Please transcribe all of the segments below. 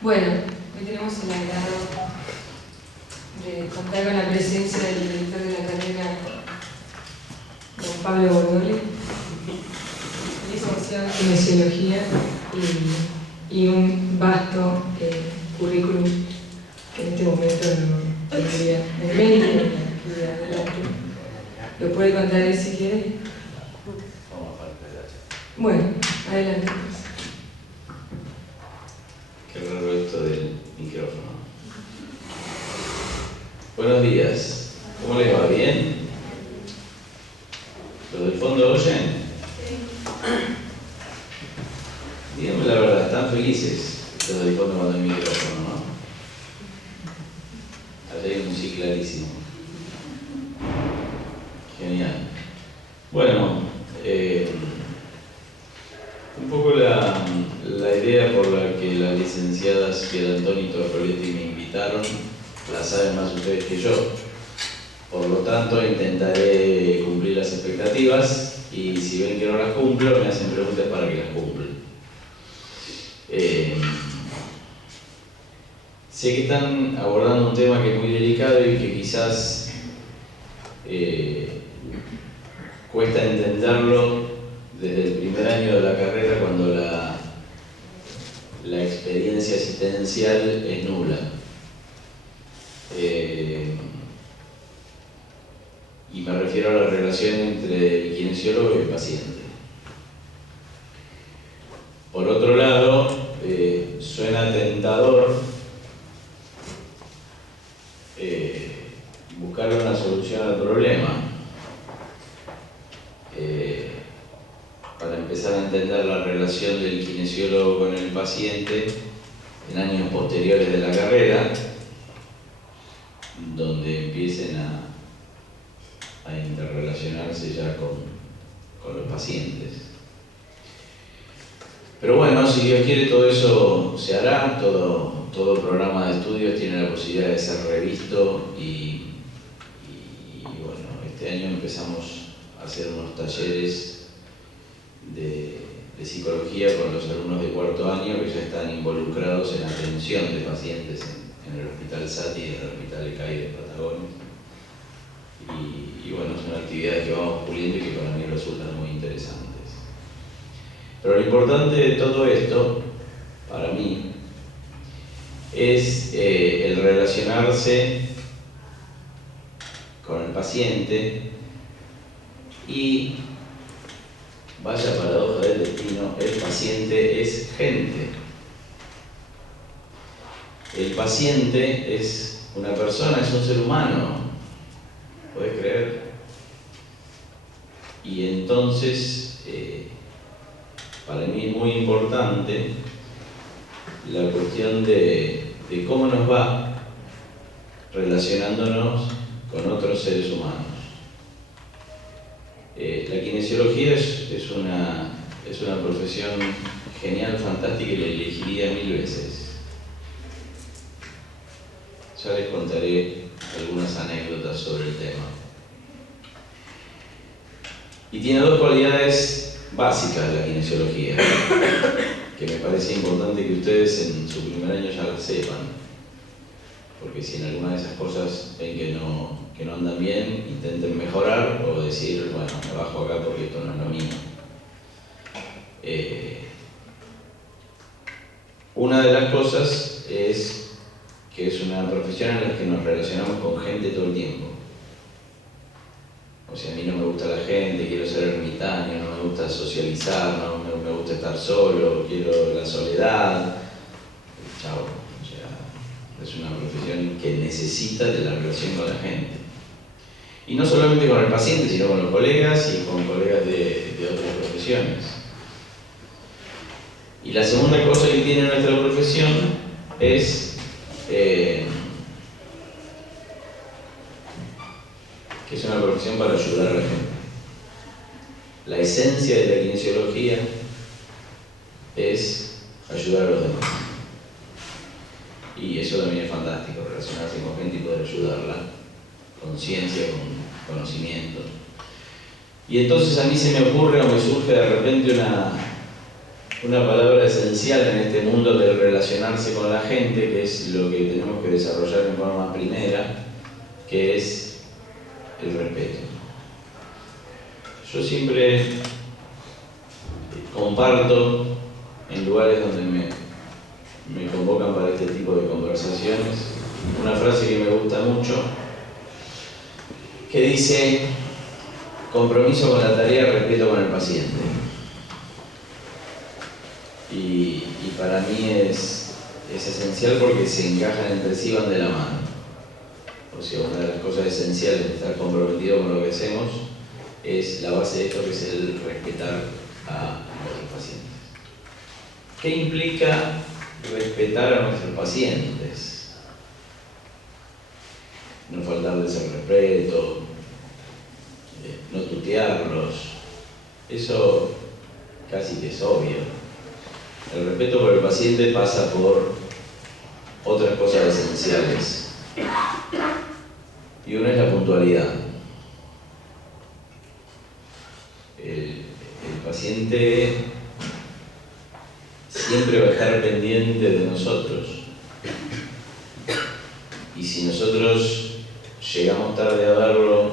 Bueno, hoy tenemos el agrado de contar con la presencia del director de la carrera, don Pablo Bordoli, licenciado en Kinesiología y un vasto currículum que en este momento no tendría en mente. ¿Lo puede contar él si quiere? Bueno, adelante. Qué raro esto del micrófono. Buenos días. ¿Cómo les va? ¿Bien? ¿Los del fondo oyen? Díganme la verdad, ¿están felices los del fondo cuando hay micrófono, no? Allá hay un sí clarísimo. Genial. Bueno, un poco la idea por la que las licenciadas Pierantoni y Torroletti me invitaron, la saben más ustedes que yo. Por lo tanto, intentaré cumplir las expectativas y si ven que no las cumplo, me hacen preguntas para que las cumpla. Sé que están abordando un tema que es muy delicado y que quizás cuesta entenderlo desde el primer año de la carrera, cuando la experiencia asistencial es nula. Y me refiero a la relación entre el kinesiólogo y el paciente. Por otro lado, suena tentador buscar una solución al problema. Para empezar a entender la relación del kinesiólogo con el paciente en años posteriores de la carrera, donde empiecen a interrelacionarse ya con los pacientes. Pero bueno, si Dios quiere, todo eso se hará, todo programa de estudios tiene la posibilidad de ser revisto y bueno, este año empezamos a hacer unos talleres de psicología con los alumnos de cuarto año que ya están involucrados en atención de pacientes en el Hospital Sati y en el Hospital ECAI de Patagonia. Y bueno, son actividades que vamos puliendo y que para mí resultan muy interesantes. Pero lo importante de todo esto, para mí, es el relacionarse con el paciente y, vaya paradoja del destino, el paciente es gente. El paciente es una persona, es un ser humano. ¿Puedes creer? Y entonces, para mí es muy importante la cuestión de cómo nos va relacionándonos con otros seres humanos. La kinesiología es una profesión genial, fantástica y la elegiría 1000 veces. Ya les contaré algunas anécdotas sobre el tema. Y tiene dos cualidades básicas la kinesiología, que me parece importante que ustedes en su primer año ya las sepan, porque si en alguna de esas cosas ven que no andan bien, intenten mejorar o decir, bueno, me bajo acá porque esto no es lo mío. Una de las cosas es que es una profesión en la que nos relacionamos con gente todo el tiempo. O sea, a mí no me gusta la gente, quiero ser ermitaño, no me gusta socializar, no me gusta estar solo, quiero la soledad. Chao. O sea, es una profesión que necesita de la relación con la gente. Y no solamente con el paciente, sino con los colegas y con colegas de otras profesiones. Y la segunda cosa que tiene nuestra profesión es que es una profesión para ayudar a la gente. La esencia de la kinesiología es ayudar a los demás. Y eso también es fantástico, relacionarse con gente y poder ayudarla, con ciencia, con conocimiento. Y entonces a mí se me ocurre o me surge de repente una palabra esencial en este mundo del relacionarse con la gente, que es lo que tenemos que desarrollar en forma primera, que es el respeto. Yo siempre comparto en lugares donde me convocan para este tipo de conversaciones una frase que me gusta mucho, que dice: compromiso con la tarea, respeto con el paciente. Y para mí es esencial porque se encajan entre sí, van de la mano. O sea, una de las cosas esenciales de estar comprometido con lo que hacemos es la base de esto, que es el respetar a nuestros pacientes. ¿Qué implica respetar a nuestros pacientes? No faltarles el respeto, no tutearlos, eso casi que es obvio. El respeto por el paciente pasa por otras cosas esenciales. Y una es la puntualidad. El paciente siempre va a estar pendiente de nosotros. Y si nosotros llegamos tarde a verlo,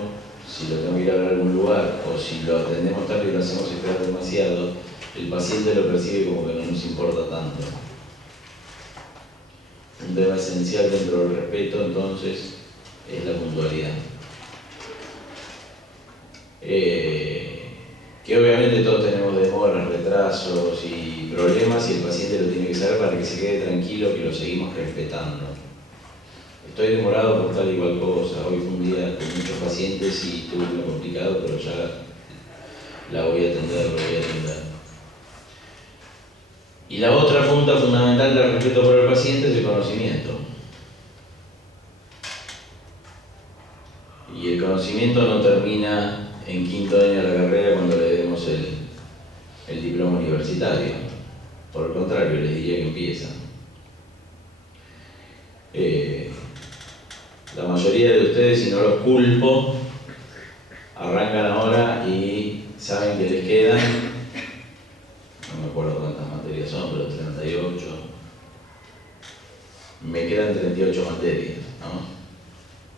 si lo tengo que ir a ver a algún lugar, o si lo atendemos tarde y lo hacemos esperar demasiado, el paciente lo percibe como que no nos importa tanto. Un tema esencial dentro del respeto, entonces, es la puntualidad. Que obviamente todos tenemos demoras, retrasos y problemas, y el paciente lo tiene que saber para que se quede tranquilo que lo seguimos respetando. Estoy demorado por tal y cual cosa, hoy fue un día con muchos pacientes y tuve uno complicado, pero ya lo voy a atender. Y la otra punta fundamental del respeto por el paciente es el conocimiento. Y el conocimiento no termina en quinto año de la carrera cuando le demos el diploma universitario. Por el contrario, les diría que empieza. La mayoría de ustedes, si no los culpo, arrancan ahora y saben que les quedan, no me acuerdo cuántas materias son, pero 38. Me quedan 38 materias, ¿no?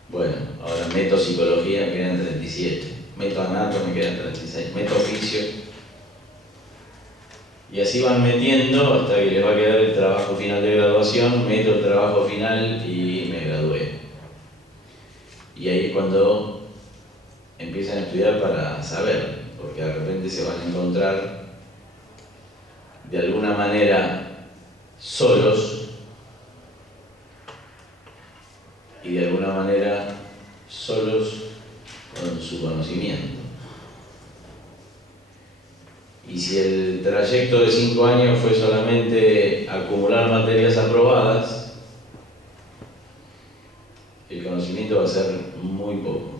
Bueno, ahora meto psicología, me quedan 37. Meto anato, me quedan 36. Meto oficio. Y así van metiendo hasta que les va a quedar el trabajo final de graduación. Meto el trabajo final y me gradué. Y ahí es cuando empiezan a estudiar para saber, porque de repente se van a encontrar de alguna manera solos y de alguna manera solos con su conocimiento. Y si el trayecto de 5 años fue solamente acumular materias aprobadas, el conocimiento va a ser muy poco.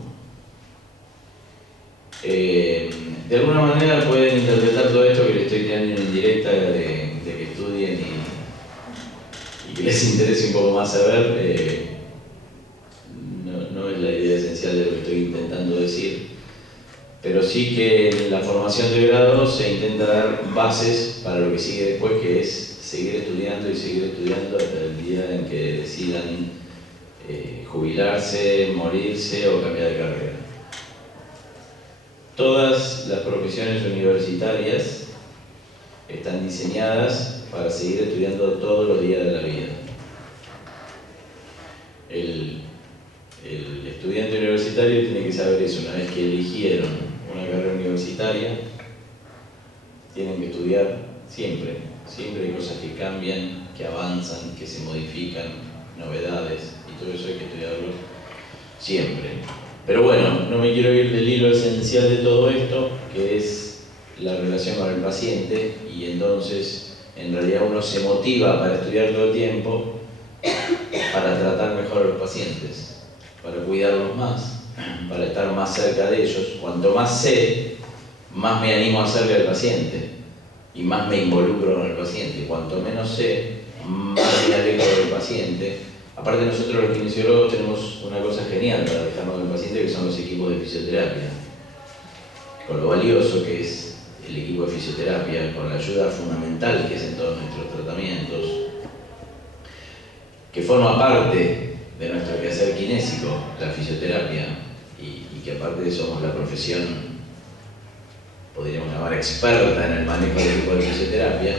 De alguna manera pueden interpretar todo esto que les estoy tirando en indirecta de que estudien y que les interese un poco más saber. No es la idea esencial de lo que estoy intentando decir, pero sí que en la formación de grado se intenta dar bases para lo que sigue después, que es seguir estudiando y seguir estudiando hasta el día en que decidan jubilarse, morirse o cambiar de carrera. Todas las profesiones universitarias están diseñadas para seguir estudiando todos los días de la vida. El estudiante universitario tiene que saber eso. Una vez que eligieron una carrera universitaria, tienen que estudiar siempre. Siempre hay cosas que cambian, que avanzan, que se modifican, novedades, y todo eso hay que estudiarlo siempre. Pero bueno, no me quiero ir del hilo esencial de todo esto, que es la relación con el paciente, y entonces en realidad uno se motiva para estudiar todo el tiempo para tratar mejor a los pacientes, para cuidarlos más, para estar más cerca de ellos. Cuanto más sé, más me animo a hacerle al paciente y más me involucro con el paciente. Cuanto menos sé, más me alejo del paciente. Aparte, nosotros los kinesiólogos tenemos una cosa genial para dejarnos del paciente, que son los equipos de fisioterapia. Con lo valioso que es el equipo de fisioterapia, con la ayuda fundamental que es en todos nuestros tratamientos, que forma parte de nuestro quehacer kinésico, la fisioterapia, y que aparte de somos la profesión, podríamos llamar experta en el manejo del tipo de fisioterapia,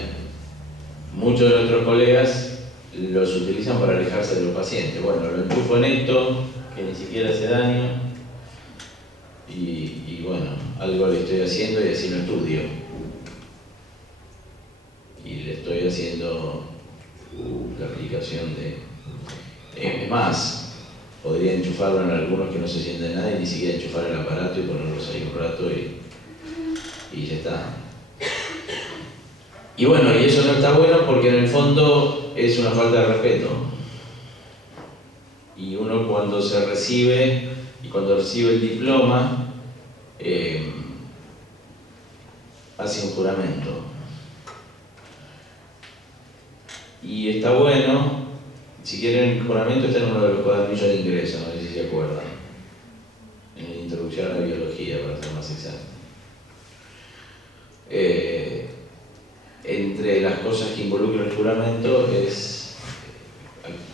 muchos de nuestros colegas los utilizan para alejarse de los pacientes. Bueno, lo enchufo en esto, que ni siquiera hace daño, y bueno, algo le estoy haciendo y así lo estudio. Y le estoy haciendo la aplicación de... Es más, podría enchufarlo en algunos que no se sienten nada y ni siquiera enchufar el aparato y ponerlos ahí un rato y ya está. Y bueno, y eso no está bueno porque en el fondo es una falta de respeto. Y uno cuando se recibe, y cuando recibe el diploma, hace un juramento. Y está bueno, si quieren el juramento está en uno de los cuadernillos de ingreso, no sé si se acuerdan, en la introducción a la biología, para ser más exacto. Entre las cosas que involucra el juramento es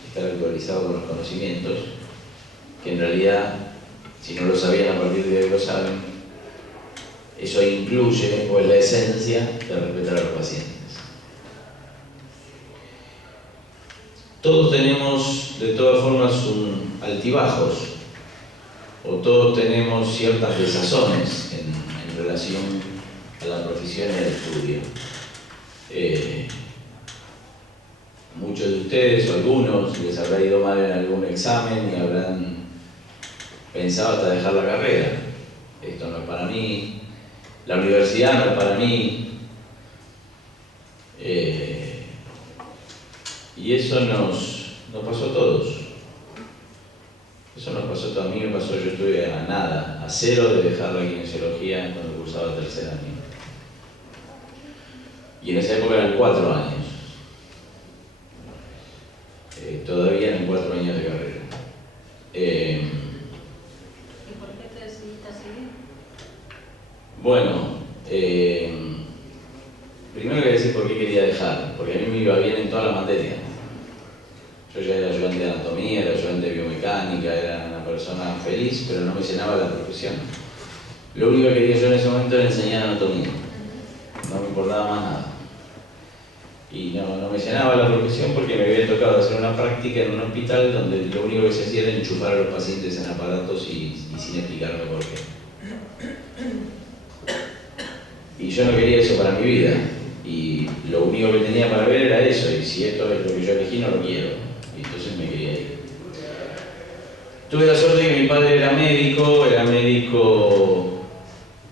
estar actualizado con los conocimientos, que en realidad, si no lo sabían a partir de hoy lo saben, eso incluye, o es la esencia de respetar a los pacientes. Todos tenemos, de todas formas, altibajos, o todos tenemos ciertas desazones en relación a la profesión y al estudio. Muchos de ustedes, o algunos, les habrá ido mal en algún examen y habrán pensado hasta dejar la carrera. Esto no es para mí, la universidad no es para mí. Y eso nos pasó a todos. Eso nos pasó a todos. A mí me pasó, yo estuve a nada, a cero de dejar la kinesiología cuando cursaba el tercer año. Y en esa época eran 4 años. Todavía eran 4 años de carrera. ¿Y por qué te decidiste a seguir? Bueno, primero voy a decir por qué quería dejar, porque a mí me iba bien en todas las materias. Yo ya era ayudante de anatomía, era ayudante de biomecánica, era una persona feliz, pero no me llenaba la profesión. Lo único que quería yo en ese momento era enseñar anatomía. No me importaba más nada. Y no me llenaba la profesión porque me había tocado hacer una práctica en un hospital donde lo único que se hacía era enchufar a los pacientes en aparatos y sin explicarme por qué. Y yo no quería eso para mi vida. Y lo único que tenía para ver era eso. Y si esto es lo que yo elegí, no lo quiero. Y entonces me quería ir. Tuve la suerte de que mi padre era médico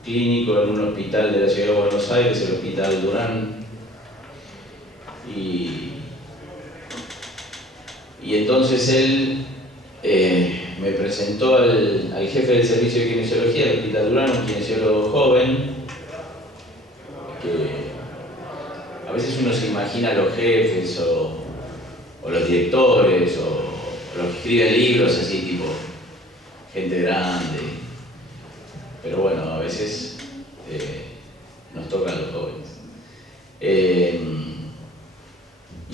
clínico en un hospital de la ciudad de Buenos Aires, el Hospital Durán. Y entonces él me presentó al jefe del servicio de kinesiología del Hospital Durán, un kinesiólogo joven, que a veces uno se imagina a los jefes o los directores o los que escriben libros así, tipo gente grande. Pero bueno, a veces nos toca a los jóvenes.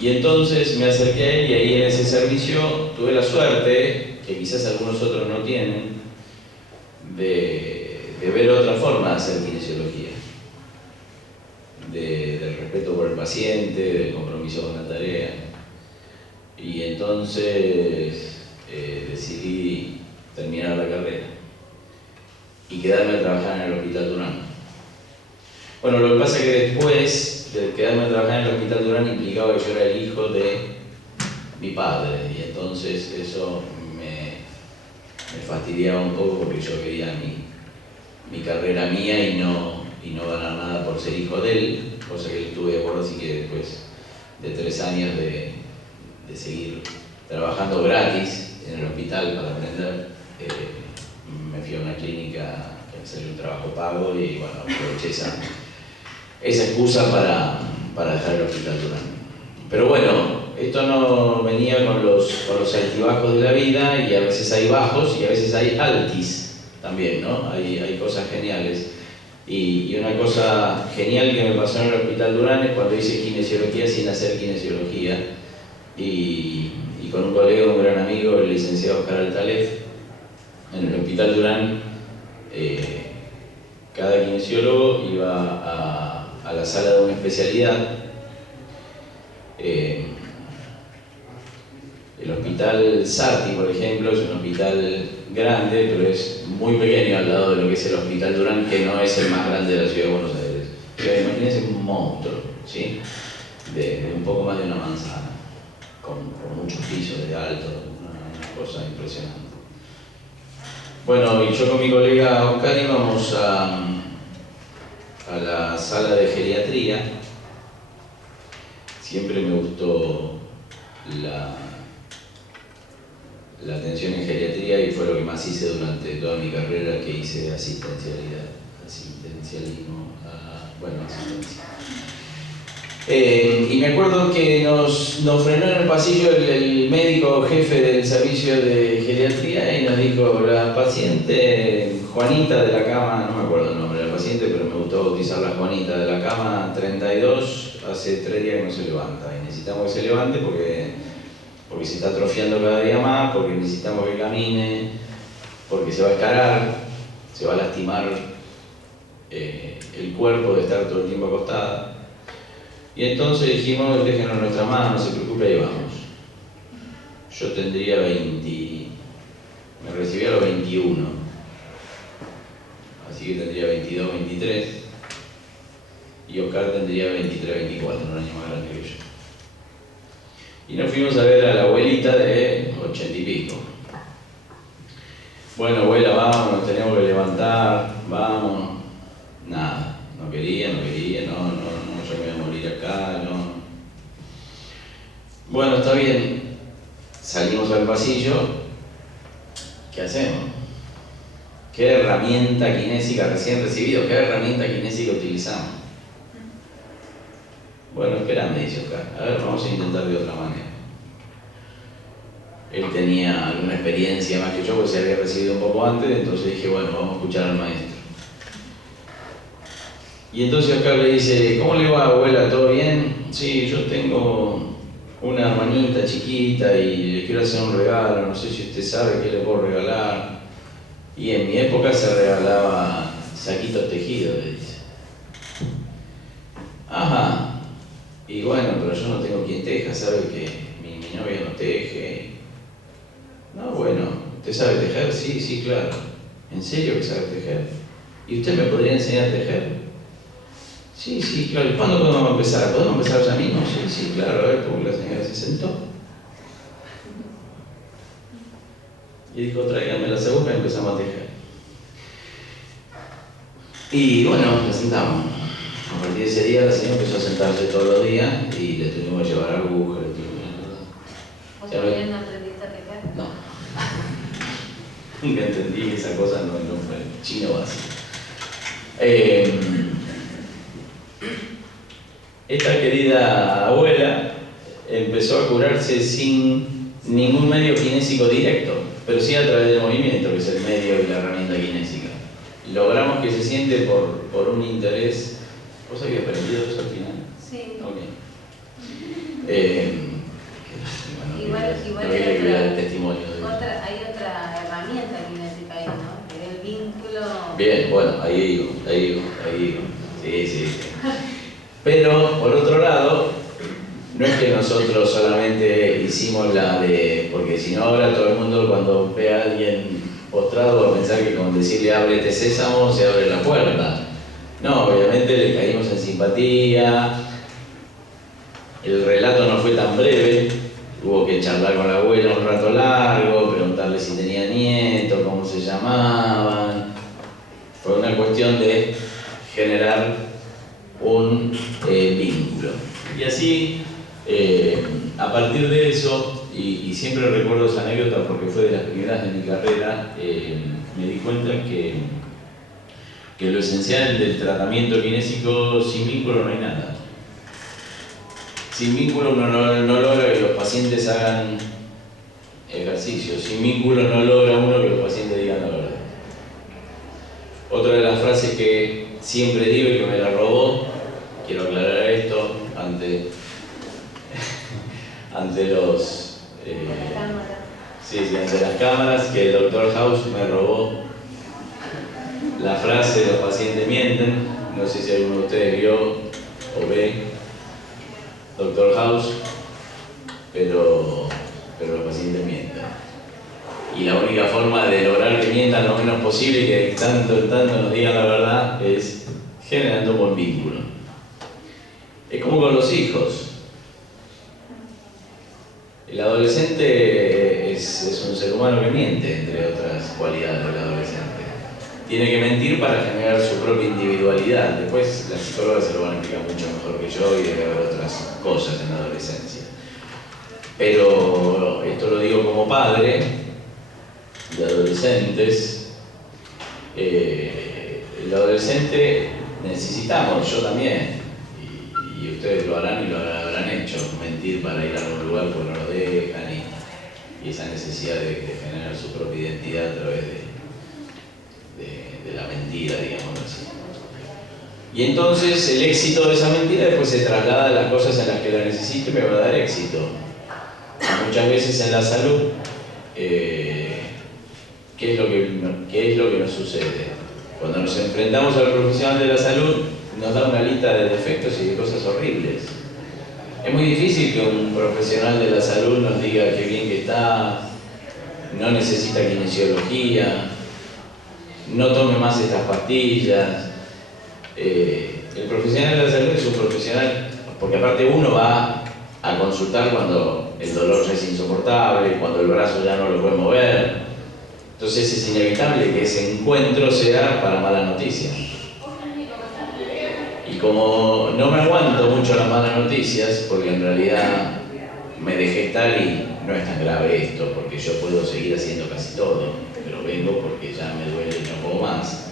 Y entonces me acerqué a él y ahí en ese servicio tuve la suerte, que quizás algunos otros no tienen, de ver otra forma de hacer kinesiología. Del respeto por el paciente, del compromiso con la tarea. Y entonces decidí terminar la carrera y quedarme a trabajar en el Hospital Durán. Bueno, lo que pasa es que después de quedarme a trabajar en el Hospital Durán implicaba que yo era el hijo de mi padre, y entonces eso me fastidiaba un poco porque yo quería mi carrera mía y no ganar nada por ser hijo de él, cosa que estuve de acuerdo, así que después de 3 años de seguir trabajando gratis en el hospital para aprender, me fui a una clínica que hacer un trabajo pago y bueno, aproveché esa excusa para dejar el Hospital Durán. Pero bueno, esto no venía con los altibajos de la vida, y a veces hay bajos y a veces hay altis también, ¿no? Hay cosas geniales. Y una cosa genial que me pasó en el Hospital Durán es cuando hice kinesiología sin hacer kinesiología y y con un colega, un gran amigo, el licenciado Oscar Altalef, en el Hospital Durán, cada kinesiólogo iba a la sala de una especialidad. El Hospital Sarti, por ejemplo, es un hospital grande, pero es muy pequeño al lado de lo que es el Hospital Durán, que no es el más grande de la ciudad de Buenos Aires. O sea, imagínense un monstruo, ¿sí? De un poco más de una manzana, con muchos pisos de alto, una cosa impresionante. Bueno, y yo con mi colega Oscar íbamos a la sala de geriatría. Siempre me gustó la atención en geriatría y fue lo que más hice durante toda mi carrera, que hice de asistencialismo, asistencia. Y me acuerdo que nos frenó en el pasillo el médico jefe del servicio de geriatría y nos dijo: la paciente Juanita de la cama, no me acuerdo el nombre de la paciente, pero me gustó bautizarla Juanita, de la cama 32, hace 3 días que no se levanta y necesitamos que se levante porque se está atrofiando cada día más, porque necesitamos que camine, porque se va a escarar, se va a lastimar el cuerpo de estar todo el tiempo acostada. Y entonces dijimos: déjenos en nuestra mano, no se preocupe, ahí vamos. Yo tendría 20, me recibí a los 21, así que tendría 22, 23, y Oscar tendría 23, 24, un año más grande que yo. Y nos fuimos a ver a la abuelita de 80 y pico. Bueno, abuela, vamos, nos tenemos que levantar, vamos. Nada, no quería, no, yo me voy a morir acá, no. Bueno, está bien. Salimos al pasillo. ¿Qué hacemos? ¿Qué herramienta kinésica recién recibido? ¿Qué herramienta kinésica utilizamos? Bueno, espera, me dice Oscar. A ver, vamos a intentar de otra manera. Él tenía alguna experiencia más que yo, porque se había recibido un poco antes, entonces dije: bueno, vamos a escuchar al maestro. Y entonces Oscar le dice: ¿cómo le va, abuela? ¿Todo bien? Sí, yo tengo una hermanita chiquita y le quiero hacer un regalo, no sé si usted sabe qué le puedo regalar. Y en mi época se regalaba saquitos tejidos, le dice. Ajá. Y bueno, pero yo no tengo quien teja, ¿sabe que mi novia no teje? No, bueno, ¿usted sabe tejer? Sí, claro. ¿En serio que sabe tejer? ¿Y usted me podría enseñar a tejer? Sí, claro. ¿Y cuándo podemos empezar? ¿Podemos empezar ya mismo? Sí, claro. A ver, ¿cómo la señora se sentó? Y dijo: tráigame las agujas y empezamos a tejer. Y bueno, la sentamos. A partir de ese día la señora empezó a sentarse todos los días y le tuvimos que llevar agujas. ¿Vos también aprendiste a tejer? No. Nunca entendí que esa cosa no fue chino básico. Esta querida abuela empezó a curarse sin ningún medio kinésico directo, pero sí a través del movimiento, que es el medio y la herramienta kinésica. Logramos que se siente por un interés. ¿Vos habías aprendido eso al final? Sí. Ok. Igual no quería cuidar el testimonio. hay otra herramienta kinésica ahí, ¿no? Que es el vínculo. Bien, bueno, ahí digo. Sí. Pero, por otro lado, no es que nosotros solamente hicimos la de... Porque si no, ahora todo el mundo, cuando ve a alguien postrado, va a pensar que con decirle ábrete sésamo, se abre la puerta. No, obviamente le caímos en simpatía. El relato no fue tan breve. Hubo que charlar con la abuela un rato largo, preguntarle si tenía nietos, cómo se llamaban. Fue una cuestión de generar un vínculo. Y así, a partir de eso, y siempre recuerdo esa anécdota porque fue de las primeras de mi carrera, me di cuenta que lo esencial del tratamiento kinésico, sin vínculo no hay nada. Sin vínculo uno no logra que los pacientes hagan ejercicio. Sin vínculo no logra uno que los pacientes digan la verdad. Otra de las frases que siempre digo y que me la robó, quiero aclarar esto ante Sí, ante las cámaras, que el doctor House me robó la frase "los pacientes mienten". No sé si alguno de ustedes vio o ve Doctor House, pero los pacientes mienten. Y la única forma de lograr que mientan lo menos posible y que de tanto en tanto nos digan la verdad es generando un buen vínculo. Es como con los hijos. El adolescente es un ser humano que miente, entre otras cualidades del adolescente. Tiene que mentir para generar su propia individualidad. Después las psicólogas se lo van a explicar mucho mejor que yo y debe haber otras cosas en la adolescencia. Pero esto lo digo como padre de adolescentes. El adolescente necesitamos, yo también, y ustedes lo harán y lo habrán hecho, mentir para ir a algún lugar porque no lo dejan y esa necesidad de generar su propia identidad a través de la mentira, digamos así. Y entonces el éxito de esa mentira después se traslada a las cosas en las que la necesito y me va a dar éxito. Muchas veces en la salud, ¿qué es lo que nos sucede? Cuando nos enfrentamos al profesional de la salud, nos da una lista de defectos y de cosas horribles. Es muy difícil que un profesional de la salud nos diga qué bien que está, no necesita kinesiología, no tome más estas pastillas. El profesional de la salud es un profesional, porque aparte uno va a consultar cuando el dolor ya es insoportable, cuando el brazo ya no lo puede mover. Entonces es inevitable que ese encuentro sea para malas noticias. Y como no me aguanto mucho las malas noticias, porque en realidad me dejé estar y no es tan grave esto, porque yo puedo seguir haciendo casi todo, pero vengo porque ya me duele y no puedo más.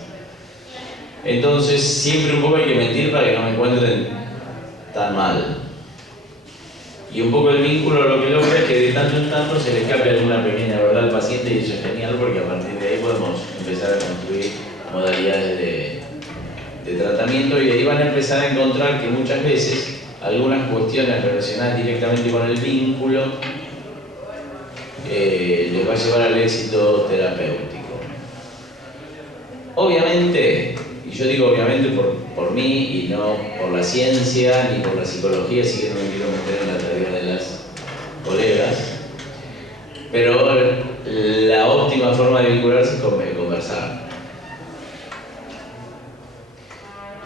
Entonces siempre un poco hay que mentir para que no me encuentren tan mal. Y un poco el vínculo lo que logra es que de tanto en tanto se le escape alguna pequeña verdad al paciente y eso es genial porque a partir de ahí podemos empezar a construir modalidades de tratamiento y de ahí van a empezar a encontrar que muchas veces algunas cuestiones relacionadas directamente con el vínculo les va a llevar al éxito terapéutico. Obviamente, y yo digo obviamente por mí y no por la ciencia ni por la psicología, así que no me quiero meter en la teoría de las colegas, pero la óptima forma de vincularse es conversar.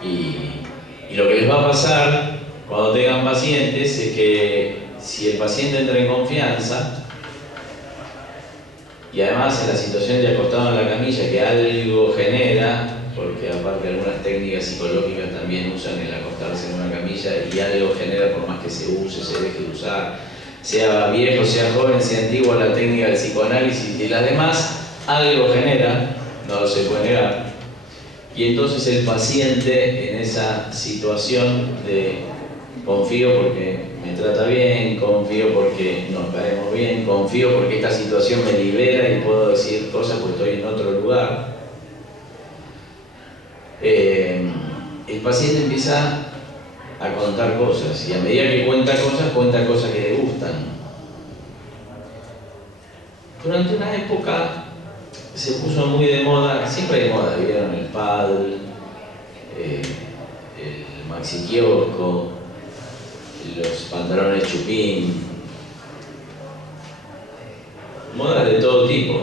Y lo que les va a pasar cuando tengan pacientes es que si el paciente entra en confianza y además en la situación de acostado en la camilla que algo genera, porque aparte algunas técnicas psicológicas también usan el acostarse en una camilla y algo genera por más que se use, se deje de usar, sea viejo, sea joven, sea antiguo, la técnica del psicoanálisis y las demás, algo genera, no se puede negar. Y entonces el paciente en esa situación de confío porque me trata bien, confío porque nos caemos bien, confío porque esta situación me libera y puedo decir cosas porque estoy en otro lugar. El paciente empieza a contar cosas y a medida que cuenta cosas que le gustan. Durante una época se puso muy de moda, siempre de moda, vieron el paddle, el maxi kiosco, los pantalones chupín, modas de todo tipo.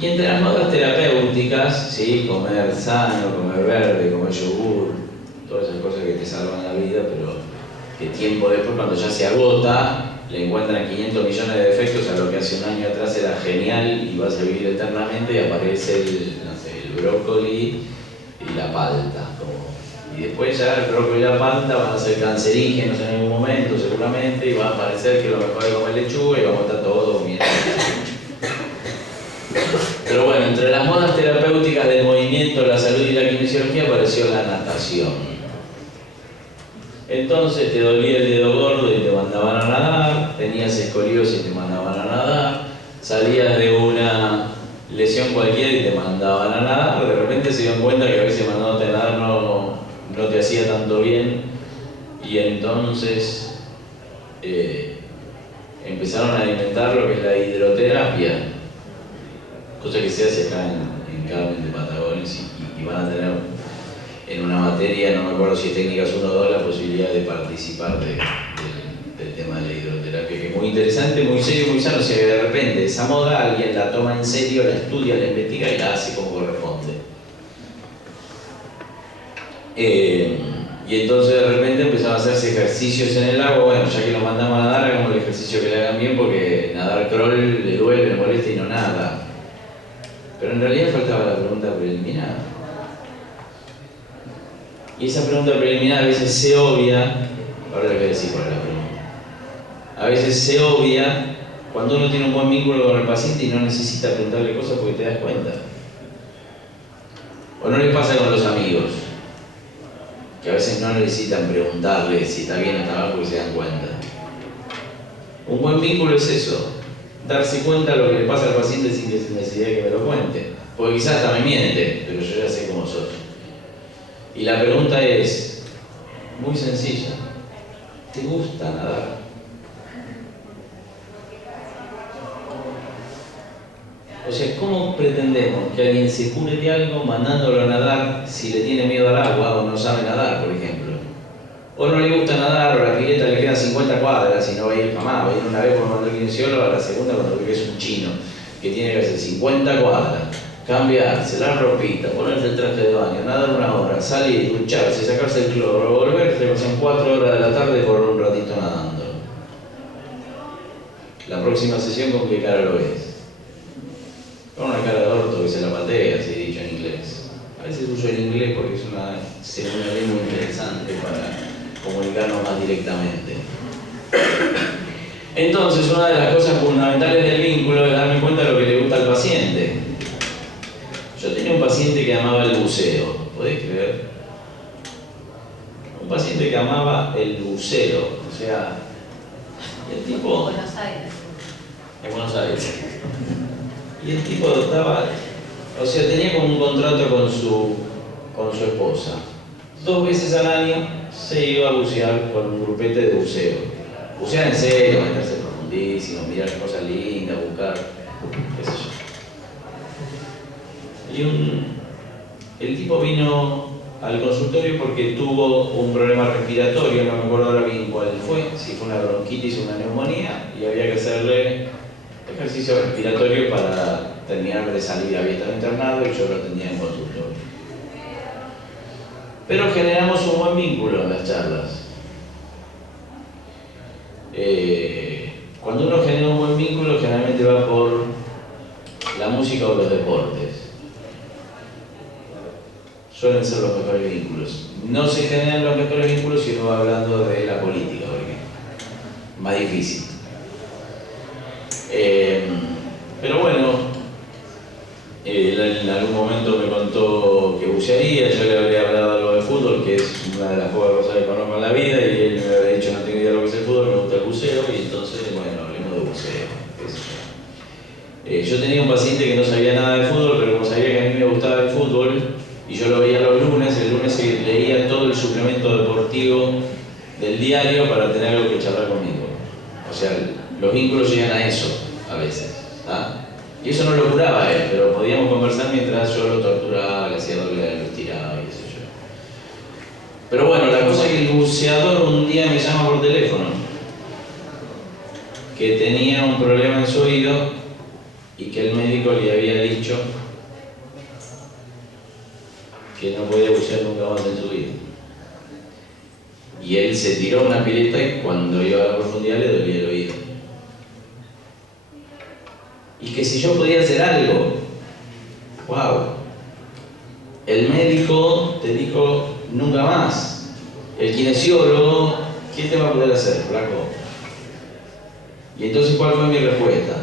Y entre las modas terapéuticas, ¿sí? Comer sano, comer verde, comer yogur, todas esas cosas que te salvan la vida, pero que tiempo después, cuando ya se agota, le encuentran 500 millones de defectos a lo que hace un año atrás era genial y va a servir eternamente y aparece el brócoli y la palta. Y después ya el brócoli y la palta van a ser cancerígenos en algún momento seguramente y va a parecer que lo mejor es comer lechuga y vamos a estar todos comiendo. Pero bueno, entre las modas terapéuticas del movimiento, la salud y la kinesiología apareció la natación. Entonces te dolía el dedo gordo y te mandaban a nadar, tenías escoliosis y te mandaban a nadar, salías de una lesión cualquiera y te mandaban a nadar, de repente se dieron cuenta que a veces mandándote a nadar no te hacía tanto bien y entonces empezaron a inventar lo que es la hidroterapia, cosa que se hace acá en Carmen de Patagones, y van a tener en una materia, no me acuerdo si es técnicas 1 o 2, la posibilidad de participar del tema de la hidroterapia, que es muy interesante, muy serio, muy sano. O sea, que de repente esa moda alguien la toma en serio, la estudia, la investiga y la hace como corresponde. Y entonces de repente empezaron a hacerse ejercicios en el agua. Bueno, ya que los mandamos a nadar, hagamos el ejercicio que le hagan bien, porque nadar crawl le duele, le molesta y no nada. Pero en realidad faltaba la pregunta preliminar. Y esa pregunta preliminar a veces se obvia. Ahora les voy a decir cuál es la pregunta. A veces se obvia cuando uno tiene un buen vínculo con el paciente y no necesita preguntarle cosas porque te das cuenta. O no les pasa con los amigos, que a veces no necesitan preguntarle si está bien o está mal porque se dan cuenta. Un buen vínculo es eso, darse cuenta de lo que le pasa al paciente sin que se necesidad de que me lo cuente. Porque quizás hasta me miente, pero yo ya sé cómo sos. Y la pregunta es muy sencilla. ¿Te gusta nadar? O sea, ¿cómo pretendemos que alguien se cure de algo mandándolo a nadar si le tiene miedo al agua o no sabe nadar, por ejemplo? O no le gusta nadar, o la pileta le quedan 50 cuadras y no va a ir jamás. Va a ir una vez por mandar el kinesiólogo, a la segunda cuando ve que es un chino, que tiene que hacer 50 cuadras, cambiarse la ropita, ponerse el traje de baño, nadar 1 hora, salir, ducharse, sacarse el cloro, volverse, pasan 4 horas de la tarde por un ratito nadando. La próxima sesión, ¿con qué cara lo ves? Con una cara de orto que se la patea, así dicho en inglés. A veces uso el inglés porque es una lengua muy interesante para comunicarnos más directamente. Entonces, una de las cosas fundamentales del vínculo es darme cuenta de lo que le gusta al paciente. Yo tenía un paciente que amaba el buceo, ¿podés creer? Un paciente que amaba el buceo, o sea, el tipo... Buenos Aires. En Buenos Aires. Y el tipo estaba, o sea, tenía como un contrato con su esposa. 2 veces al año se iba a bucear con un grupete de buceo. Bucear en serio, meterse profundísimo, mirar cosas lindas, buscar, qué sé yo. Y el tipo vino al consultorio porque tuvo un problema respiratorio, no me acuerdo ahora bien cuál fue, si fue una bronquitis o una neumonía, y había que hacerle ejercicio respiratorio para terminar de salir. Había estado internado y yo lo tenía en consultorio. Pero generamos un buen vínculo en las charlas. Cuando uno genera un buen vínculo, generalmente va por la música o los deportes. Suelen ser los mejores vínculos. No se generan los mejores vínculos si uno va hablando de la política, por ejemplo. Más difícil. Pero bueno, él en algún momento me contó que bucearía, yo le habría hablado algo de fútbol, que es una de las pocas cosas que conozco en la vida, y él me había dicho no tengo idea de lo que es el fútbol, me gusta el buceo, y entonces, bueno, hablemos de buceo. Yo tenía un paciente que no sabía nada de fútbol, pero como sabía que a mí me gustaba el fútbol, y yo lo veía los lunes, el lunes leía todo el suplemento deportivo del diario para tener algo que charlar conmigo. O sea, los vínculos llegan a eso, a veces. Y eso no lo curaba él, pero podíamos conversar mientras yo lo torturaba, le hacía doble, lo estiraba y qué sé yo. Pero bueno, la cosa es que el buceador un día me llama por teléfono, que tenía un problema en su oído y que el médico le había dicho que no podía bucear nunca más en su vida. Y él se tiró una pileta y cuando iba a la profundidad le dolía el oído. Y que si yo podía hacer algo, wow, el médico te dijo nunca más. El kinesiólogo, ¿qué te va a poder hacer, flaco? Y entonces, ¿cuál fue mi respuesta?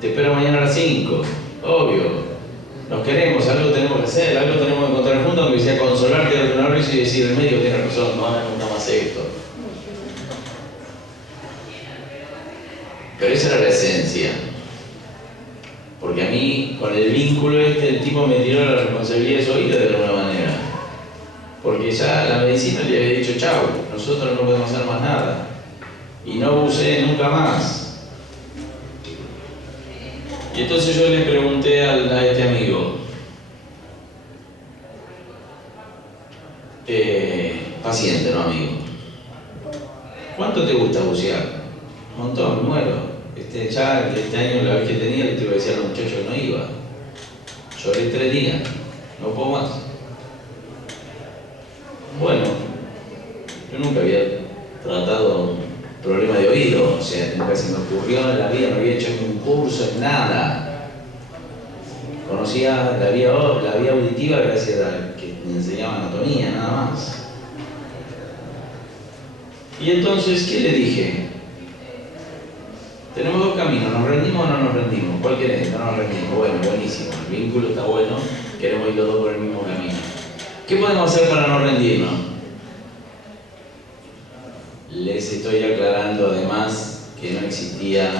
Te espero mañana a las 5, obvio. Nos queremos, algo tenemos que hacer, algo tenemos que encontrar juntos, aunque sea consolarte de una risa y decir, el médico tiene razón, no hagan nunca más esto. Pero esa era la esencia. Porque a mí, con el vínculo el tipo me tiró la responsabilidad de su oído de alguna manera. Porque ya la medicina le había dicho, chau, nosotros no podemos hacer más nada. y no buceé nunca más. Y entonces yo le pregunté a este amigo, paciente, no amigo, ¿cuánto te gusta bucear? Un montón, me muero. Este año, la vez que tenía, le tuve que decir a los muchachos que no iba. Lloré 3 días, no puedo más. Bueno, yo nunca había tratado un problema de oído, o sea, nunca se me ocurrió en la vida, no había hecho ningún curso en nada. Conocía la vía auditiva gracias a que me enseñaba anatomía, nada más. Y entonces, ¿qué le dije? Tenemos 2 caminos, ¿nos rendimos o no nos rendimos? ¿Cuál querés? No nos rendimos. Bueno, buenísimo, el vínculo está bueno, queremos ir los 2 por el mismo camino. ¿Qué podemos hacer para no rendirnos? Les estoy aclarando además que no existía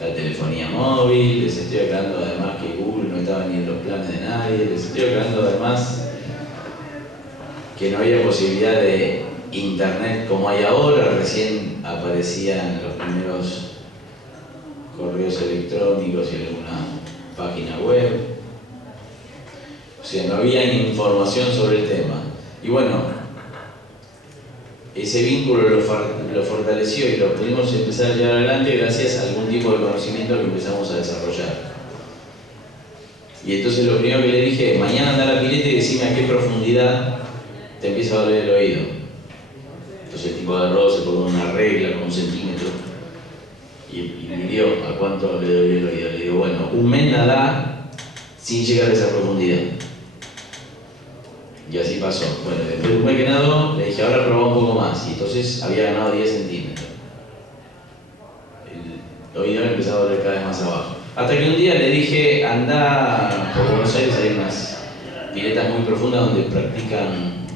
la telefonía móvil, les estoy aclarando además que Google no estaba ni en los planes de nadie, les estoy aclarando además que no había posibilidad de internet como hay ahora, recién aparecían los primeros correos electrónicos y alguna página web. O sea, no había información sobre el tema. Y bueno, ese vínculo lo fortaleció y lo pudimos empezar a llevar adelante gracias a algún tipo de conocimiento que empezamos a desarrollar. Y entonces lo primero que le dije, mañana anda a la pileta y decime a qué profundidad te empieza a doler el oído. Entonces el tipo agarró, se ponía una regla con 1 centímetro y midió a cuánto le dolía el oído. Le digo, bueno, 1 mes nadá sin llegar a esa profundidad. Y así pasó. Bueno, después de 1 mes que nadó, le dije, ahora probá un poco más. Y entonces había ganado 10 centímetros. El oído me empezaba a doler cada vez más abajo. Hasta que un día le dije, anda por Buenos Aires, hay unas piletas muy profundas donde practican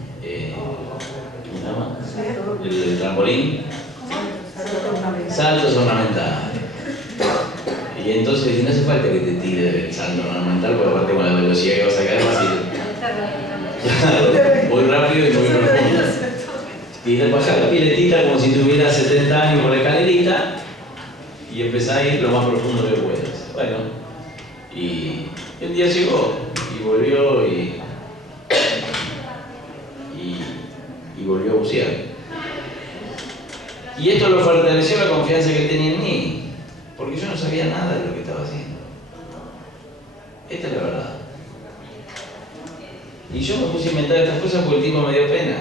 ¿cómo se llama? El trampolín. Saltos ornamentales. Y entonces le dije, no hace falta que te tire del salto ornamental, porque aparte con la velocidad que vas a caer vas a ir muy rápido y muy profundo. Y le bajás la piletita como si tuvieras 70 años por la escalerita y empezás a ir lo más profundo que puedas. Bueno, y el día llegó y volvió y volvió a bucear. Y esto lo fortaleció la confianza que tenía en mí, porque yo no sabía nada de lo que estaba haciendo. Esta es la verdad. Y yo me puse a inventar estas cosas porque el tipo me dio pena.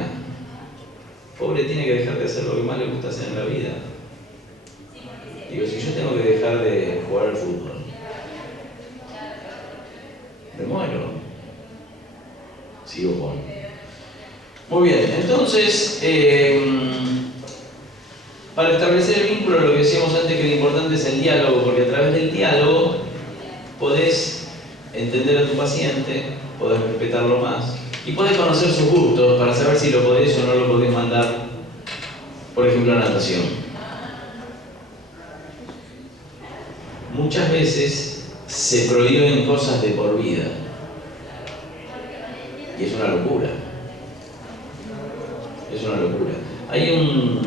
Pobre tiene que dejar de hacer lo que más le gusta hacer en la vida. Digo, si yo tengo que dejar de jugar al fútbol, me muero. Sigo jugando. Muy bien, entonces, para establecer el vínculo, lo que decíamos antes que lo importante es el diálogo, porque a través del diálogo podés entender a tu paciente, podés respetarlo más y podés conocer sus gustos para saber si lo podés o no lo podés mandar, por ejemplo, a natación. Muchas veces se prohíben cosas de por vida y es una locura. Es una locura. Hay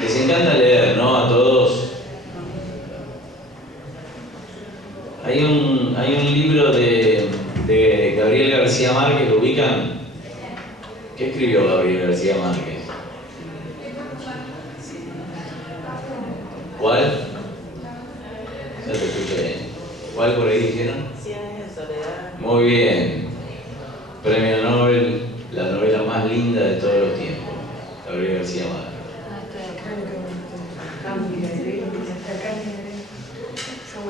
les encanta leer, ¿no? A todos. Hay un libro de Gabriel García Márquez, ¿lo ubican? ¿Qué escribió Gabriel García Márquez? ¿Cuál? Ya te escuché. ¿Cuál por ahí dijeron? 100 años de soledad. Muy bien. Premio Nobel, la novela más linda de todos los tiempos. Gabriel García Márquez.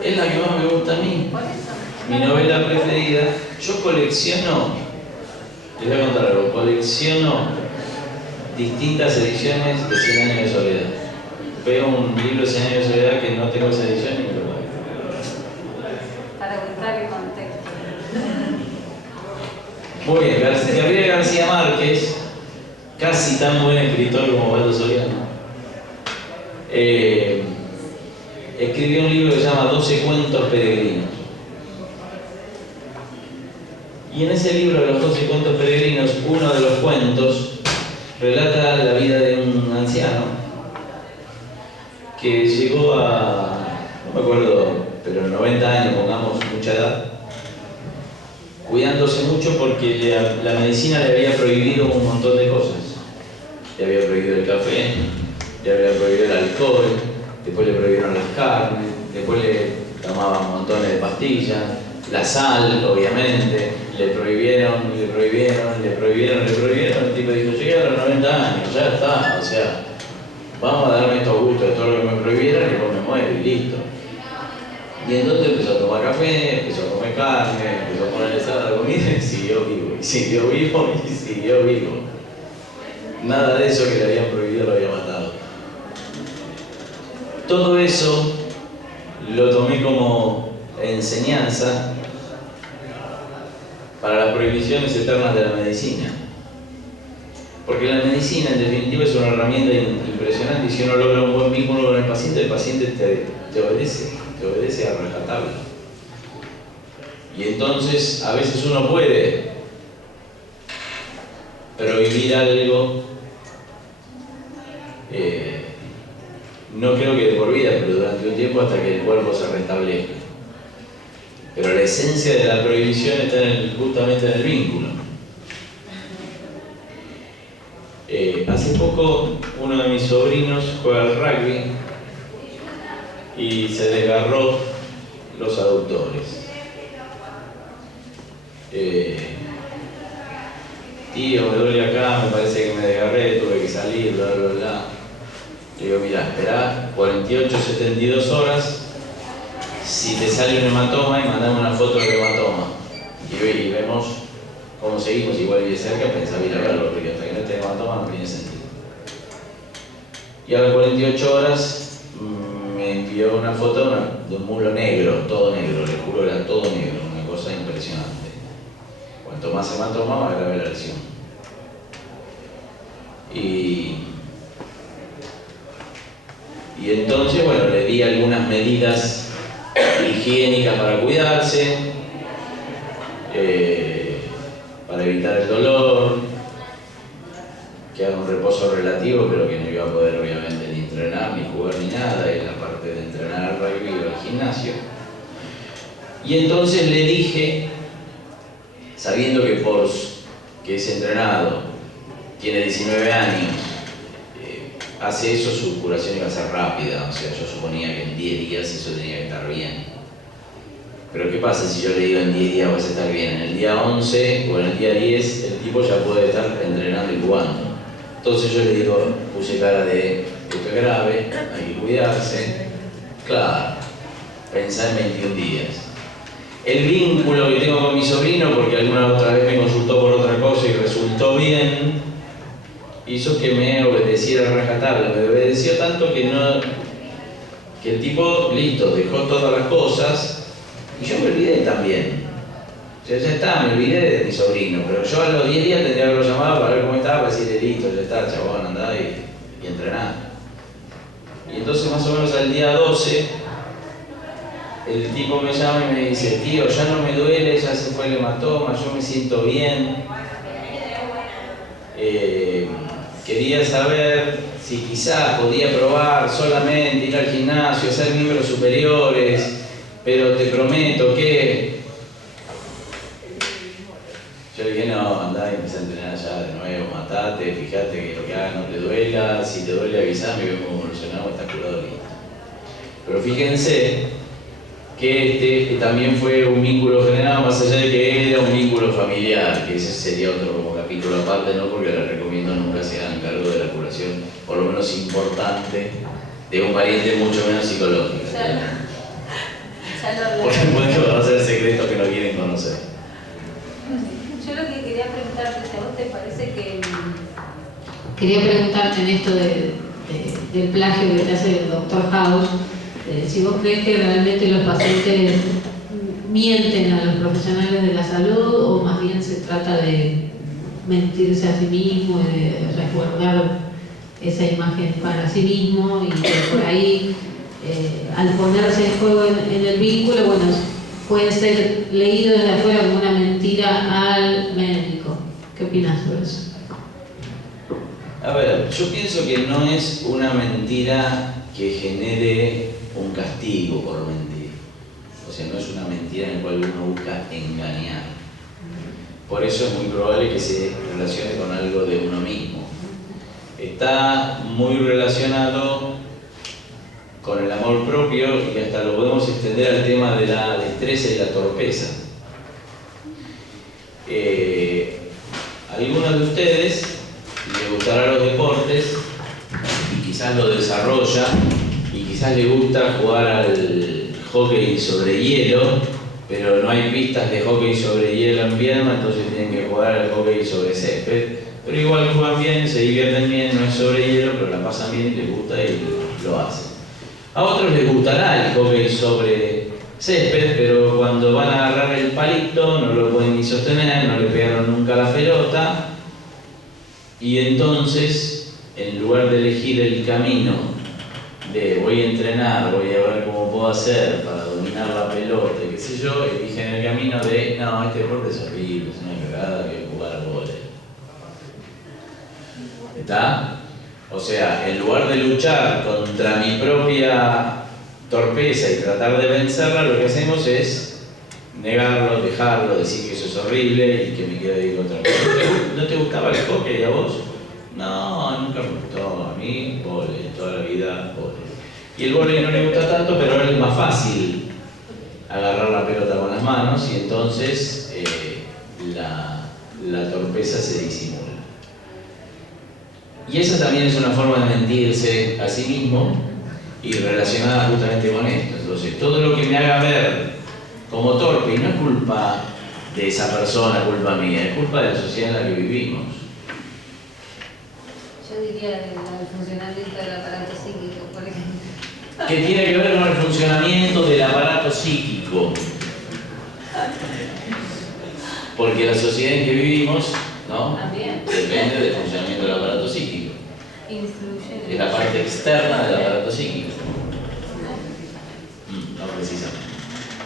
Es la que más me gusta a mí. Mi novela preferida. Yo colecciono, les voy a contar algo, colecciono distintas ediciones de 100 años de soledad. Veo un libro de 100 años de soledad que no tengo esa edición y me lo pago. Para buscar el contexto. Muy bien, Gabriel García Márquez, casi tan buen escritor como Waldo Soriano, escribió un libro que se llama 12 cuentos peregrinos. Y en ese libro de los 12 cuentos peregrinos, uno de los cuentos relata la vida de anciano que llegó a, no me acuerdo, pero 90 años, pongamos, mucha edad, cuidándose mucho porque la medicina le había prohibido un montón de cosas. Le había prohibido el café, le había prohibido el alcohol, después le prohibieron las carnes, después le tomaban montones de pastillas, la sal, obviamente, le prohibieron. El tipo dijo, llegué a los 90 años, ya está, o sea, vamos a darme estos gustos de todo lo que me prohibieron y después me muero y listo. Y entonces empezó a tomar café, empezó a comer carne, empezó a ponerle sal a la comida y siguió vivo. Nada de eso que le habían prohibido lo había matado. Todo eso lo tomé como enseñanza para las prohibiciones eternas de la medicina. Porque la medicina en definitiva es una herramienta impresionante y si uno logra un buen vínculo con el paciente te obedece a rajatabla. Y entonces a veces uno puede prohibir algo, no creo que de por vida, pero durante un tiempo hasta que el cuerpo se restablezca. Pero la esencia de la prohibición está justamente en el vínculo. Hace poco uno de mis sobrinos juega al rugby y se desgarró los aductores. Tío, me duele acá, me parece que me desgarré, tuve que salir, bla, bla, bla. Le digo, mirá, esperá 48, 72 horas, si te sale un hematoma y mandame una foto del hematoma. Y vemos cómo seguimos, igual vive cerca, pensaba ir a verlo, porque hasta que no esté hematoma no tiene sentido. Y a las 48 horas me envió una foto de un mulo negro, todo negro, le juro que era todo negro, una cosa impresionante. Cuanto más hematoma, más grave la lesión. Y entonces, bueno, le di algunas medidas higiénicas para cuidarse, para evitar el dolor, que haga un reposo relativo, pero que no iba a poder obviamente ni entrenar, ni jugar, ni nada, y la parte de entrenar al rugby o al gimnasio. Y entonces le dije, sabiendo que es entrenado, tiene 19 años, hace eso, su curación iba a ser rápida, o sea, yo suponía que en 10 días eso tenía que estar bien. Pero ¿qué pasa si yo le digo en 10 días vas a estar bien? En el día 11 o en el día 10 el tipo ya puede estar entrenando y jugando. Entonces yo le digo, puse cara de esto es grave, hay que cuidarse. Claro, pensá en 21 días. El vínculo que tengo con mi sobrino, porque alguna otra vez me consultó por otra cosa y resultó bien, hizo que me obedeciera a rajatabla. Me obedeció tanto que el tipo, listo, dejó todas las cosas y yo me olvidé también. O sea, ya está, me olvidé de mi sobrino, pero yo a los 10 días tendría que haberlo llamado para ver cómo estaba, para decirle, listo, ya está, chabón, andá y entrená. Y entonces más o menos al día 12, el tipo me llama y me dice, tío, ya no me duele, ya se fue el hematoma, yo me siento bien. Quería saber si quizás podía probar solamente ir al gimnasio, hacer miembros superiores, pero te prometo que... Yo le dije, no, andá y empecé a entrenar allá de nuevo, matate, fíjate que lo que hagas no te duela, si te duele avisame, vemos cómo evolucionamos, está curado listo. Pero fíjense que también fue un vínculo generado, más allá de que era un vínculo familiar, que ese sería otro como capítulo aparte, ¿no? Porque les recomiendo nunca se hagan cargo de la curación, por lo menos importante, de un pariente mucho menos psicológico. Porque pueden conocer secretos que no quieren conocer. Yo lo que quería preguntarte, ¿a vos te parece que...? Quería preguntarte en esto del plagio que te hace el Dr. House, si vos crees que realmente los pacientes mienten a los profesionales de la salud o más bien se trata de mentirse a sí mismo y de resguardar esa imagen para sí mismo y que por ahí al ponerse en juego en el vínculo, bueno, puede ser leído desde afuera como una mentira al médico. ¿Qué opinas sobre eso? A ver, yo pienso que no es una mentira que genere un castigo por mentir. O sea, no es una mentira en la cual uno busca engañar. Por eso es muy probable que se relacione con algo de uno mismo. Está muy relacionado con el amor propio y hasta lo podemos extender al tema de la destreza y la torpeza. Algunos de ustedes les gustarán los deportes y quizás lo desarrolla y quizás les gusta jugar al hockey sobre hielo, pero no hay pistas de hockey sobre hielo en Viedma, entonces tienen que jugar al hockey sobre césped. Pero igual juegan bien, se divierten bien, no es sobre hielo, pero la pasan bien y les gusta y lo hacen. A otros les gustará el hockey sobre césped, pero cuando van a agarrar el palito no lo pueden ni sostener, no le pegaron nunca la pelota, y entonces, en lugar de elegir el camino de voy a entrenar, voy a ver cómo puedo hacer para dominar la pelota, y qué sé yo, eligen el camino de no, este deporte es horrible, es una cagada que jugar al vóley. ¿Está? O sea, en lugar de luchar contra mi propia torpeza y tratar de vencerla, lo que hacemos es negarlo, dejarlo, decir que eso es horrible y que me quede ahí contra mí. ¿No te gustaba el hockey a vos? No, nunca me gustó. A mí, vóley, toda la vida vóley. Y el vóley no le gusta tanto, pero es más fácil agarrar la pelota con las manos y entonces la torpeza se disimula. Y esa también es una forma de mentirse a sí mismo y relacionada justamente con esto. Entonces, todo lo que me haga ver como torpe, y no es culpa de esa persona, culpa mía, es culpa de la sociedad en la que vivimos. Yo diría el funcionamiento del aparato psíquico, por ejemplo. ¿Qué tiene que ver con el funcionamiento del aparato psíquico? Porque la sociedad en que vivimos, ¿no? También. Depende del funcionamiento del aparato psíquico. Influye. Es la parte externa del aparato psíquico. No precisamente.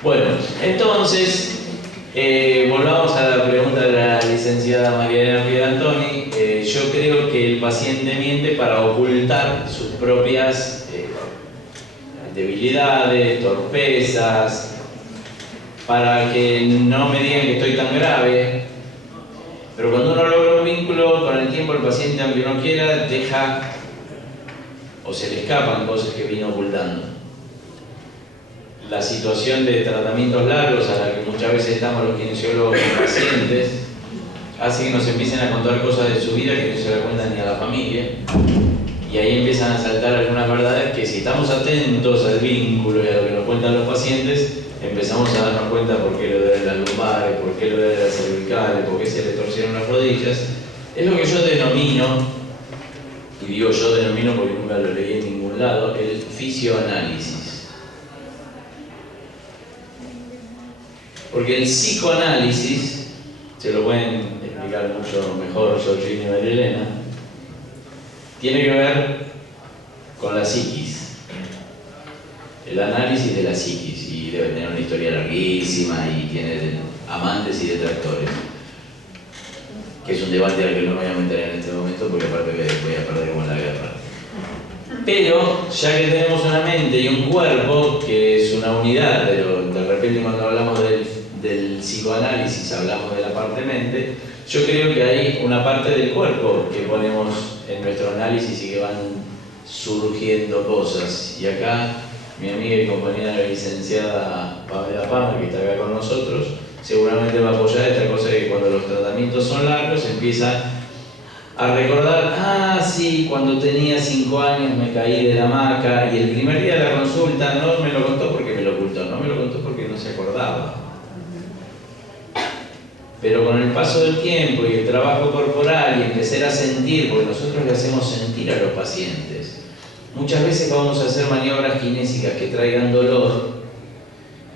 Bueno, entonces, volvamos a la pregunta de la licenciada María Piedantoni. Yo creo que el paciente miente para ocultar sus propias debilidades, torpezas, para que no me digan que estoy tan grave. Pero cuando uno logra un vínculo, con el tiempo el paciente, aunque no quiera, deja o se le escapan cosas que vino ocultando. La situación de tratamientos largos a la que muchas veces estamos los kinesiólogos con pacientes hace que nos empiecen a contar cosas de su vida que no se la cuentan ni a la familia, y ahí empiezan a saltar algunas verdades que, si estamos atentos al vínculo y a lo que nos cuentan los pacientes, empezamos a darnos cuenta por qué le duelen las lumbares, por qué le duelen las cervicales, por qué se le torcieron las rodillas. Es lo que yo denomino, y digo yo denomino porque nunca lo leí en ningún lado, el fisioanálisis. Porque el psicoanálisis, se lo pueden explicar mucho mejor Georgina y María Elena, tiene que ver con la psiquis, el análisis de la psiquis, y debe tener una historia larguísima y tiene amantes y detractores, que es un debate al que no me voy a meter en este momento porque aparte voy a perder con la guerra. Pero ya que tenemos una mente y un cuerpo que es una unidad, pero de repente cuando hablamos del psicoanálisis hablamos de la parte mente, yo creo que hay una parte del cuerpo que ponemos en nuestro análisis y que van surgiendo cosas. Y acá mi amiga y compañera la licenciada Pamela Palma, que está acá con nosotros, seguramente va a apoyar esta cosa de que cuando los tratamientos son largos empieza a recordar, sí, cuando tenía 5 años me caí de la hamaca y el primer día de la consulta no me lo contó porque me lo ocultó, no me lo contó porque no se acordaba. Pero con el paso del tiempo y el trabajo corporal y empezar a sentir, porque nosotros le hacemos sentir a los pacientes, muchas veces vamos a hacer maniobras kinésicas que traigan dolor,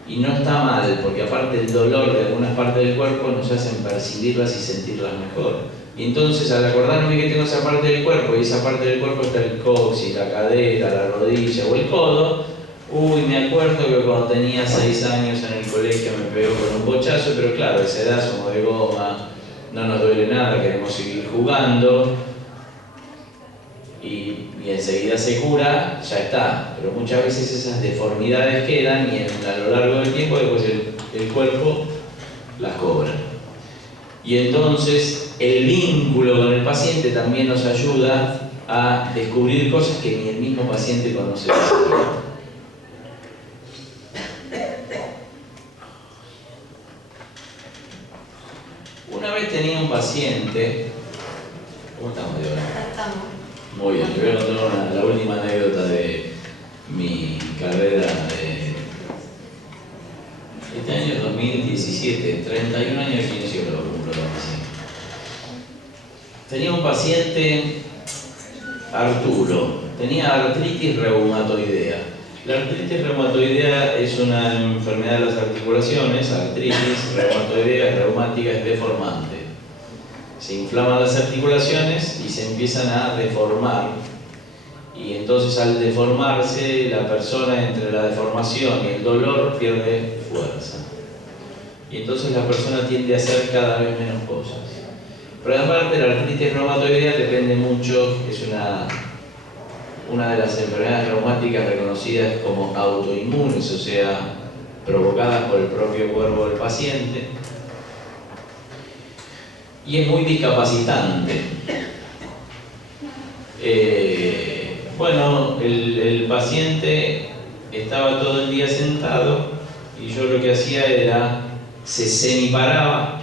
y no está mal, porque aparte el dolor de algunas partes del cuerpo nos hacen percibirlas y sentirlas mejor. Y entonces, al acordarme que tengo esa parte del cuerpo, y esa parte del cuerpo está el coxis, la cadera, la rodilla o el codo, me acuerdo que cuando tenía 6 años en el colegio me pegó con un bochazo, pero claro, a esa edad somos de goma, no nos duele nada, queremos seguir jugando. y enseguida se cura, ya está. Pero muchas veces esas deformidades quedan y a lo largo del tiempo después el cuerpo las cobra. Y entonces el vínculo con el paciente también nos ayuda a descubrir cosas que ni el mismo paciente conoce. Una vez tenía un paciente. ¿Cómo estamos de hora? Estamos. Muy bien, yo voy a contar la última anécdota de mi carrera de este año 2017, 31 años de kinesiólogo, cumplo también. Tenía un paciente, Arturo, tenía artritis reumatoidea. La artritis reumatoidea es una enfermedad de las articulaciones, artritis reumatoidea, reumática, es deformante. Se inflaman las articulaciones y se empiezan a deformar. Y entonces al deformarse, la persona entre la deformación y el dolor pierde fuerza. Y entonces la persona tiende a hacer cada vez menos cosas. Pero aparte la artritis reumatoidea depende mucho, es una de las enfermedades reumáticas reconocidas como autoinmunes, o sea, provocadas por el propio cuerpo del paciente. Y es muy discapacitante. Bueno, el paciente estaba todo el día sentado y yo lo que hacía era, se semiparaba,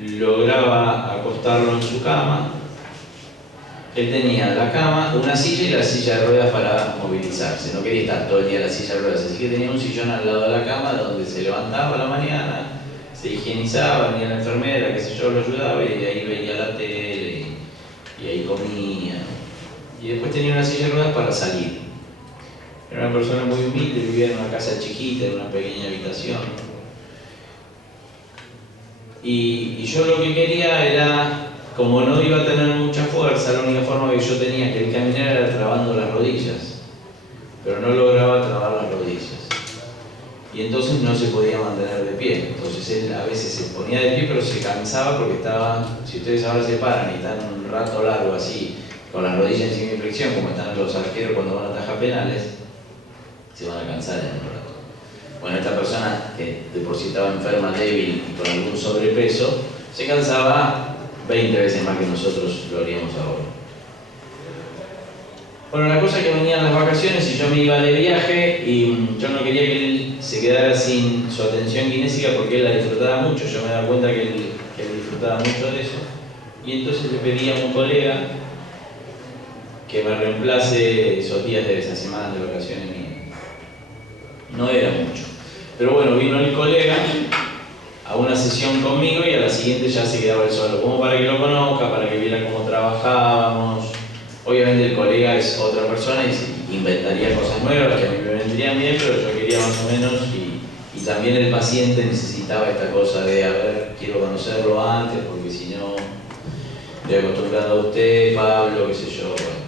lograba acostarlo en su cama. Él tenía la cama, una silla y la silla de ruedas para movilizarse. No quería estar todo el día en la silla de ruedas, así que tenía un sillón al lado de la cama donde se levantaba a la mañana, se higienizaba, venía la enfermera, qué sé yo, lo ayudaba y ahí veía la tele y ahí comía. Y después tenía una silla de ruedas para salir. Era una persona muy humilde, vivía en una casa chiquita, en una pequeña habitación. Y yo lo que quería era, como no iba a tener mucha fuerza, la única forma que yo tenía que él caminara era trabando las rodillas. Pero no lograba trabar las rodillas. Y entonces no se podía mantener de pie. Entonces él a veces se ponía de pie, pero se cansaba porque estaba, si ustedes ahora se paran y están un rato largo así, con las rodillas en inflexión, como están los arqueros cuando van a atajar penales, se van a cansar en un rato. Bueno, esta persona, que de por sí estaba enferma, débil y con algún sobrepeso, se cansaba 20 veces más que nosotros lo haríamos ahora. Bueno, la cosa es que venían las vacaciones y yo me iba de viaje y yo no quería que él se quedara sin su atención kinésica porque él la disfrutaba mucho. Yo me daba cuenta que él disfrutaba mucho de eso. Y entonces le pedí a un colega que me reemplace esos días de esas semanas de vacaciones mías. No era mucho. Pero bueno, vino el colega a una sesión conmigo y a la siguiente ya se quedaba él solo, como para que lo conozca, para que viera cómo trabajábamos. Obviamente el colega es otra persona y inventaría cosas nuevas que a mí me vendrían bien, pero yo quería más o menos y también el paciente necesitaba esta cosa de, a ver, quiero conocerlo antes porque si no, estoy acostumbrado a usted, Pablo, qué sé yo. Bueno.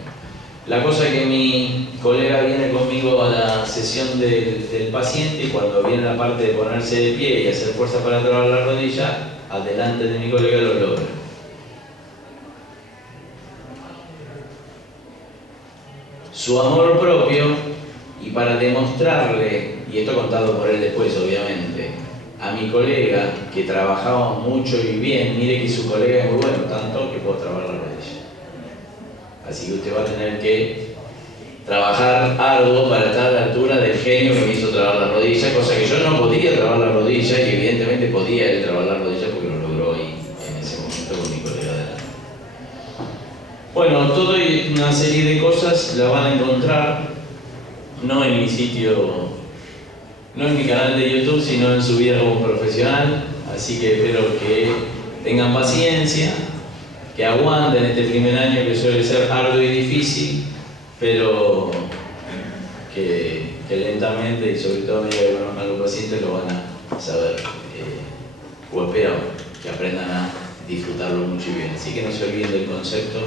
La cosa es que mi colega viene conmigo a la sesión del paciente y cuando viene la parte de ponerse de pie y hacer fuerza para trabar la rodilla, adelante de mi colega lo logra. Su amor propio, y para demostrarle, y esto contado por él después obviamente, a mi colega que trabajaba mucho y bien, mire que su colega es muy bueno, tanto que puedo trabar la rodilla. Así que usted va a tener que trabajar arduo para estar a la altura del genio que me hizo trabar la rodilla, cosa que yo no podía trabar la rodilla y evidentemente podía él trabar la rodilla porque lo logró ahí en ese momento con mi colega delante. Bueno, toda una serie de cosas la van a encontrar no en mi sitio, no en mi canal de YouTube, sino en su vida como profesional, así que espero que tengan paciencia, que aguanten este primer año que suele ser arduo y difícil, pero que lentamente y sobre todo a medida que conozcan a los pacientes lo van a saber, o espero que aprendan a disfrutarlo mucho y bien. Así que no se olviden del concepto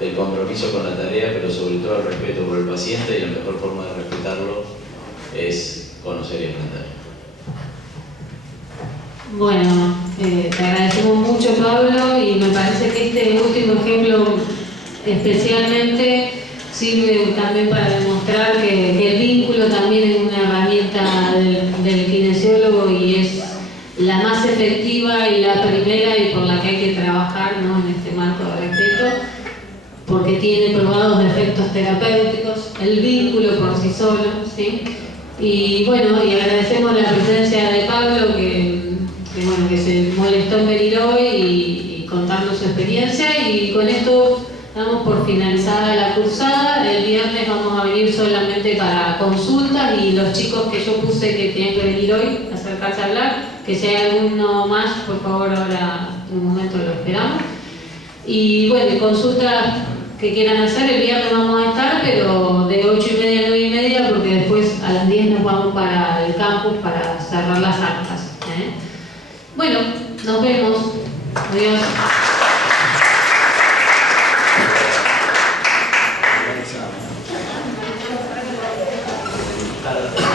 del compromiso con la tarea, pero sobre todo el respeto por el paciente, y la mejor forma de respetarlo es conocer y aprender. Bueno, te agradecemos mucho, Pablo, y me parece que este último ejemplo especialmente sirve también para demostrar que el vínculo también es una herramienta del kinesiólogo y es la más efectiva y la primera y por la que hay que trabajar, ¿no?, en este marco de respeto, porque tiene probados efectos terapéuticos, el vínculo por sí solo, ¿sí? Y bueno, y agradecemos la presencia de Pablo que se molestó en venir hoy y contarnos su experiencia, y con esto damos por finalizada la cursada. El viernes vamos a venir solamente para consultas y los chicos que yo puse que tienen que venir hoy, acercarse a hablar, que si hay alguno más, por favor ahora en un momento lo esperamos. Y bueno, consultas que quieran hacer, el viernes vamos a estar, pero de 8:30 a 9:30, porque después a las 10 nos vamos para el campus para cerrar las actas. Bueno, nos vemos. Adiós. Claro.